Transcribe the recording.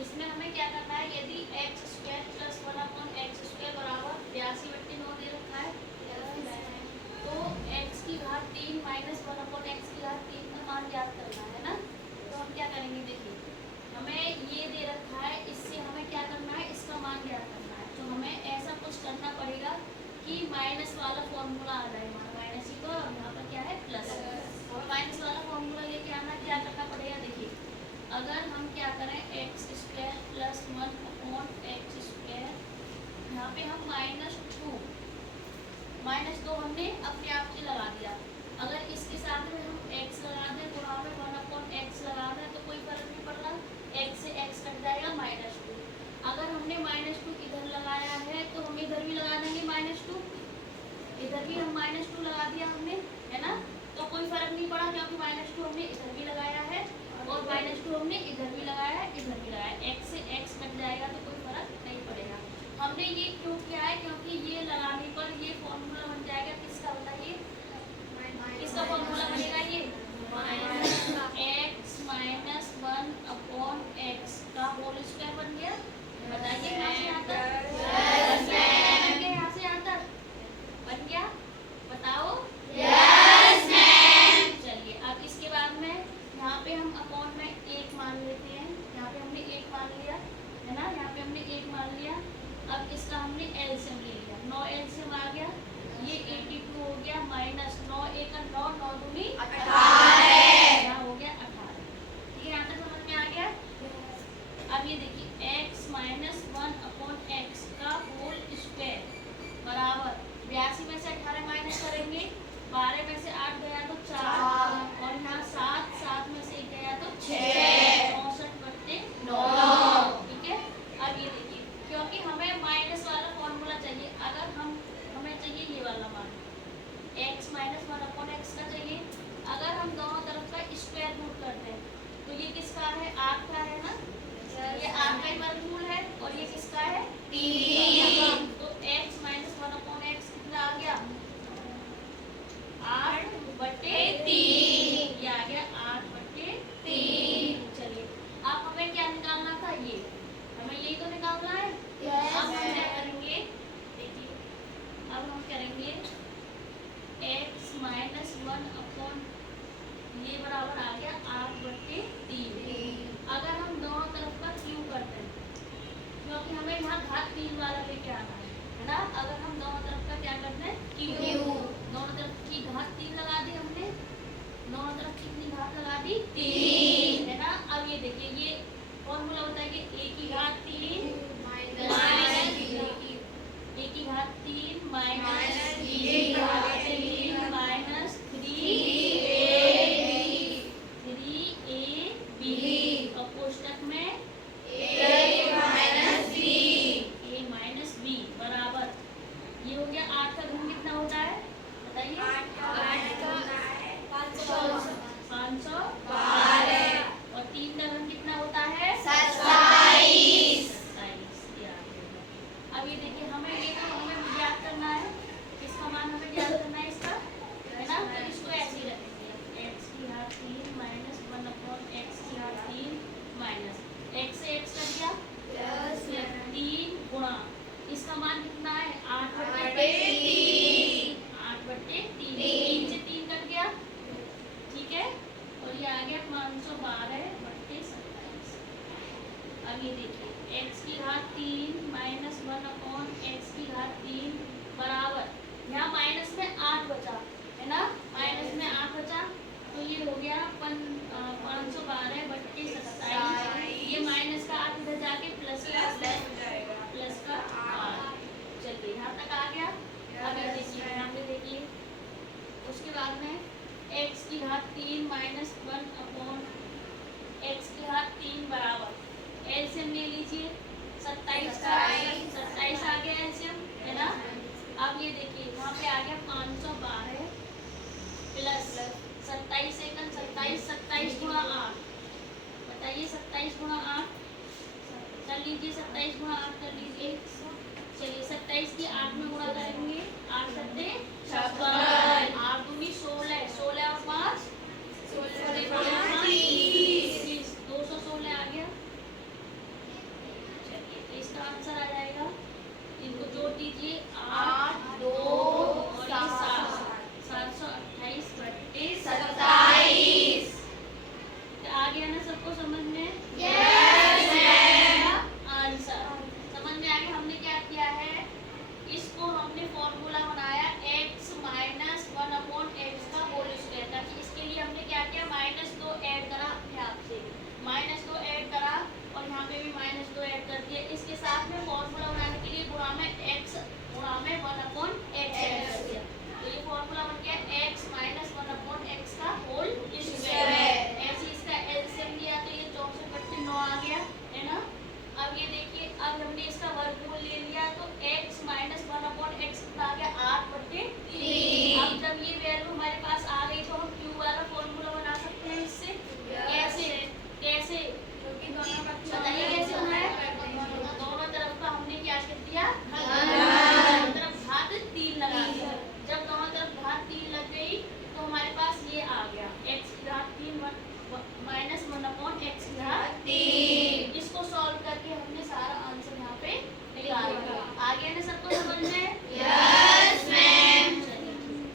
इसमें हमें क्या करना है, यदि एक्स स्क्वायर प्लस 1/x² बराबर 82/9 दे रखा है, तो x की घात 3 माइनस 1/x की घात 3 का मान ज्ञात करना है ना। तो हम क्या करेंगे, देखिए हमें ये दे रखा है, इससे हमें क्या करना है, इसका मान ज्ञात करना है। तो हमें ऐसा कुछ करना पड़ेगा कि माइनस वाला फॉर्मूला आ जाए हमारा, माइनस ही तो यहाँ पर क्या है प्लस। और माइनस वाला फॉर्मूला लेके आना, क्या करना पड़ेगा, देखिए अगर हम क्या करें x² प्लस 1/x², यहाँ पे हम -2 हमने अपने आप से लगा दिया। अगर इसके साथ में हम x लगा दें, गुणा में 1/x लगा दें, तो कोई फर्क नहीं पड़ रहा, x से x कट जाएगा -2। अगर हमने -2 इधर लगाया है तो हम इधर भी लगा देंगे -2, इधर भी हम -2 लगा दिया हमने, है ना। तो कोई फर्क नहीं पड़ा, क्योंकि -2 हमने इधर भी लगाया है और -2 हमने इधर भी लगाया है, इधर भी लगाया है। x से x कट जाएगा तो कोई फर्क नहीं पड़ेगा। हमने ये क्यों किया है, क्योंकि ये लगाने पर ये फॉर्मूला बन जाएगा किसका, बताइए किसका फॉर्मूला बनेगा, ये x माइनस 1/x का होल स्क्वायर बन गया। बताइए यहाँ से यहाँ तक बन गया, यहाँ से यहाँ तक बन गया, बताओ। Yes ma'am. चलिए अब इसके बाद में यहाँ पे हम अपॉन में 1 मान लेते हैं। यहाँ पे हमने 1 मान लिया है ना, यहाँ पे हमने 1 मान लिया। अब इसका हमने एलसीएम ले लिया, 9 एलसीएम आ गया, ये 82 हो गया माइनस 9 1 9 9 दूनी 18 हो गया 18। ठीक है, यहाँ तक समझ में आ गया। अब ये देखिए x माइनस 1/x का होल स्क्वायर बराबर 82 में से 18 माइनस करेंगे, 12 में से 8 गया तो 4 और यहाँ 7 में से 1 गया तो 6, 64/9। ठीक है, अब ये देखिए क्योंकि हमें माइनस वाला फॉर्मूला चाहिए, अगर हमें चाहिए ये वाला मान x माइनस 1/x का चाहिए। अगर हम दोनों तरफ का स्क्वायर रूट करते हैं तो ये किसका है, आपका है ना, ये आपका ही वर्गमूल है, और ये किसका है 3। तो x माइनस 1/x कितना आ गया 8/3, ये आ गया 8/3। चलिए अब हमें क्या निकालना था, ये हमें यही तो निकालना है। अब हम क्या करेंगे, देखिए अब हम करेंगे x माइनस 1/, ये बराबर आ गया 8/3। अगर हम दोनों तरफ का क्यू करते हैं, क्योंकि हमें यहाँ घात 3 वाला लेके आना है ना। अगर हम दोनों तरफ का क्या करते हैं क्यू, दोनों तरफ की घात 3 लगा दी हमने, दोनों तरफ कितनी घात लगा दी 3, है ना। अब ये देखिए ये फॉर्मूला बताइए, a की घात 3 माइनस a की घात 3 माइनस b की घात 3 माइनस 3ab और कोष्टक में a माइनस b बराबर, ये हो गया 8 का गुण कितना होता है, बताइए 512 और 3 का गुण कितना होता है 27। अब ये देखिए हमें ये तो हमें ज्ञात करना है, किसका मान हमें ज्ञात करना है इसका, है ना। तो इसको ऐसे ही रखेंगे, x की घात 3 माइनस 1/x की घात 3 माइनस x से x कट गया 3 गुणा इसका मान कितना है 8/3, 3 से 3 कट गया, ठीक है, और ये आ गया 512/27। अब ये देखिए x की घात 3 माइनस 1/x की घात 3 बराबर, यहाँ माइनस में 8 बचा है ना, माइनस में 8 बचा, तो ये हो गया 512/27। ये माइनस का 8 इधर जाके प्लस का 8। चलिए यहाँ तक आ गया। अब ये देखिए यहाँ पे देखिए, उसके बाद में x की घात 3 माइनस 1/x की घात 3 बराबर एलसीएम ले लीजिए, 27 का 27 आ गया एलसीएम, है ना। अब ये देखिए यहाँ पे आ गया 512 प्लस 27 सेकंड 27 गुणा 8, बताइए 27 गुणा 8 कर लीजिए, 27 गुणा 8 कर लीजिए। चलिए 27 की 8 में गुणा करेंगे, 8 सत्ते 56, 8 दूनी 16।